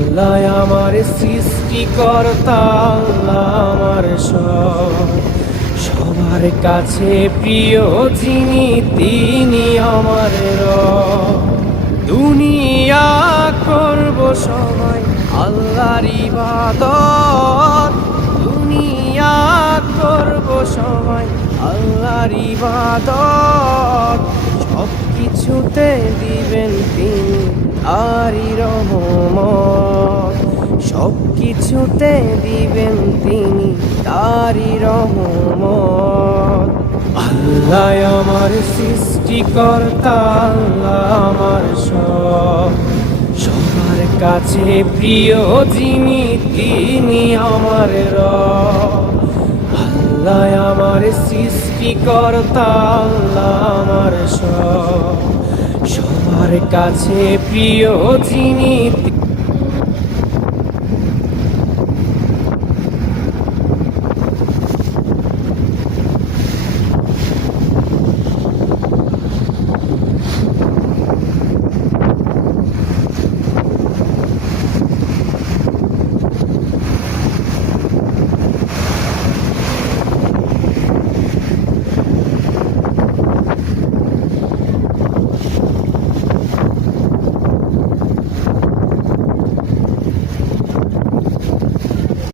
আল্লাহ আমার সৃষ্টিকর্তা, আল্লাহ আমার সবার কাছে প্রিয় যিনি, তিনি আমার রব। দুনিয়া করব সবাই আল্লাহর ইবাদত, দুনিয়া করব সবাই আল্লাহর ইবাদত। সব কিছুতে দিবেন তিনি তারই রহমত, সব কিছুতে দিবেন তিনি তারই রহমত। আল্লাহ আমার সৃষ্টিকর্তা, আল্লাহ আমার সবার কাছে প্রিয় যিনি, তিনি আমার রব। আল্লাহ আমার সৃষ্টিকর্তা, আল্লাহ আমার সবার কাছে প্রিয় যিনি,